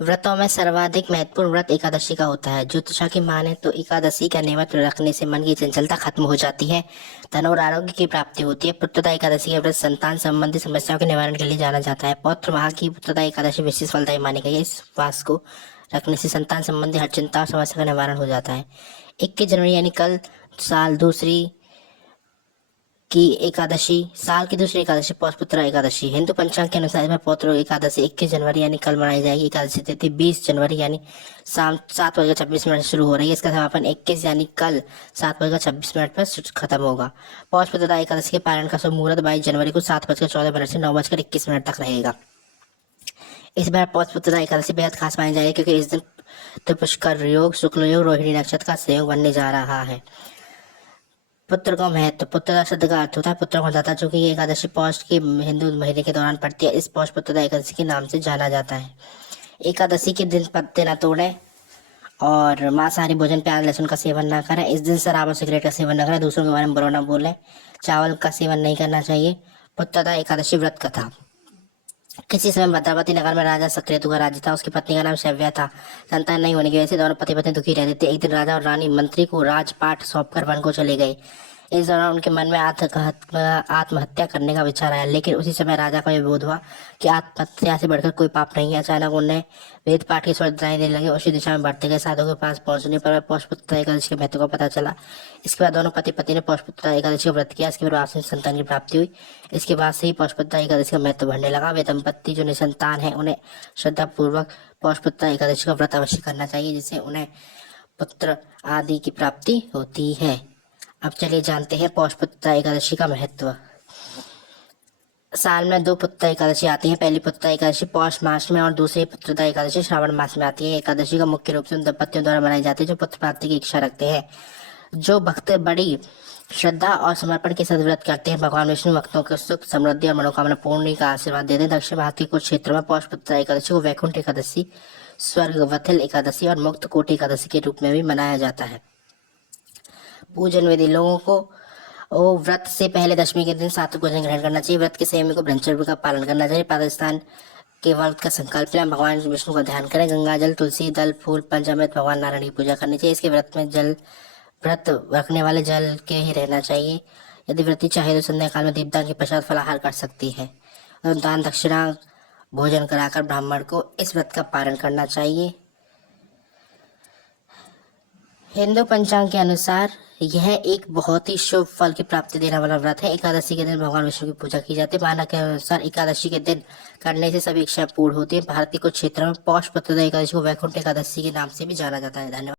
व्रतों में सर्वाधिक महत्वपूर्ण व्रत एकादशी का होता है। ज्योतिषा की माने तो एकादशी का नियमित रखने से मन की चंचलता खत्म हो जाती है, धन और आरोग्य की प्राप्ति होती है। पुत्रदा एकादशी का व्रत संतान संबंधी समस्याओं के निवारण के लिए जाना जाता है। पौत्र माह की पुत्रदा एकादशी विशेष फलदायी मानी गई है। इस उपवास को रखने से संतान संबंधी हर चिंता और समस्या का निवारण हो जाता है। 21 जनवरी यानी कल साल की दूसरी एकादशी पौषपुत्र एकादशी हिंदू पंचांग के अनुसार इसमें पौत्र एकादशी 21 जनवरी यानी कल मनाई जाएगी। एकादशी तिथि 20 जनवरी यानी शाम 7:26 से शुरू हो रही है। इसका समापन 21 यानी कल 7:26 पर खत्म होगा। पौषपुत्र एकादशी के पारण का शुभ मुहूर्त 22 जनवरी को 7:14 से 9:21 तक रहेगा। इस बार पौषपुत्र एकादशी बेहद खास मानी जाएगी क्योंकि इस दिन पुष्कर योग, शुक्ल योग, रोहिणी नक्षत्र का संयोग बनने जा रहा है। पुत्र का महत्व। पुत्र शब्द का अर्थ होता है पुत्र को दाता, चूंकि ये एकादशी पौष के हिंदू महीने के दौरान पड़ती है। इस पौष पुत्र एकादशी के नाम से जाना जाता है। एकादशी के दिन पत्ते न तोड़ें और मांसाहारी भोजन, प्याज लहसुन का सेवन ना करें। इस दिन शराब और सिगरेट का सेवन न करें। दूसरों के बारे में बुरा ना बोलें। चावल का सेवन नहीं करना चाहिए। पुत्रदा एकादशी व्रत कथा। किसी समय भद्रावती नगर में राजा सक्रेतु का राज्य था। उसकी पत्नी का नाम शव्या था। संतान नहीं होने की वजह से दोनों पति पत्नी दुखी रहते थे। एक दिन राजा और रानी मंत्री को राजपाट सौंपकर वन को चले गए। इस दौरान उनके मन में आत्महत्या करने का विचार आया, लेकिन उसी समय राजा को यह बोध हुआ कि आत्महत्या से बढ़कर कोई पाप नहीं है। अचानक उन्हें वेद पाठ की स्वर दिखाई देने लगे। उसी दिशा में बढ़ते गए। साधु के पास पहुंचने पर पौषपुत्र एकादशी के महत्व को पता चला। इसके बाद दोनों पति पत्नी ने पौषपुत्र एकादशी का व्रत किया। इसके बाद आपसी संतान की प्राप्ति हुई। इसके बाद से ही पौषपुत्र एकादशी का महत्व बढ़ने लगा। वे दंपत्ति जो निसंतान है उन्हें श्रद्धापूर्वक पौषपुत्र एकादशी का व्रत अवश्य करना चाहिए, जिससे उन्हें पुत्र आदि की प्राप्ति होती है। अब चलिए जानते हैं पौषपुत्र एकादशी का महत्व। साल में 2 पुत्र एकादशी आती है। पहली पुत्र एकादशी पौष मास में और दूसरी पुत्रदा एकादशी श्रावण मास में आती है। एकादशी का मुख्य रूप से उन दंपतियों द्वारा मनाई जाती है जो पुत्र प्राप्ति की इच्छा रखते हैं। जो भक्त बड़ी श्रद्धा और समर्पण के साथ व्रत करते हैं, भगवान विष्णु भक्तों को सुख, समृद्धि और मनोकामना पूर्ण का आशीर्वाद देते हैं। दक्षिण भारत के कुछ क्षेत्रों में पौषपुत्र एकादशी को वैकुंठ एकादशी, स्वर्गवथिल एकादशी और मुक्त कोटि एकादशी के रूप में भी मनाया जाता है। पूजन विधि। लोगों को व्रत से पहले दशमी के दिन सात्विक भोजन ग्रहण करना चाहिए। व्रत के संयम को ब्रह्मचर्य का पालन करना चाहिए। पाकिस्तान के व्रत का संकल्प लें। भगवान विष्णु का ध्यान करें। गंगा जल, तुलसी दल, फूल, पंचामृत भगवान नारायण की पूजा करनी चाहिए। इसके व्रत रखने वाले जल के ही रहना चाहिए। यदि व्रती चाहे तो संध्या काल में दीपदान के पश्चात फलाहार कर सकती है। दान दक्षिणा भोजन कराकर ब्राह्मण को इस व्रत का पालन करना चाहिए। हिंदू पंचांग के अनुसार यह एक बहुत ही शुभ फल की प्राप्ति देने वाला व्रत है। एकादशी के दिन भगवान विष्णु की पूजा की जाती है। मानक के अनुसार एकादशी के दिन करने से सभी इच्छाएं पूर्ण होती है। भारत के कुछ क्षेत्रों में पौष पुत्र एकादशी को वैकुंठ एकादशी के नाम से भी जाना जाता है। धन्यवाद।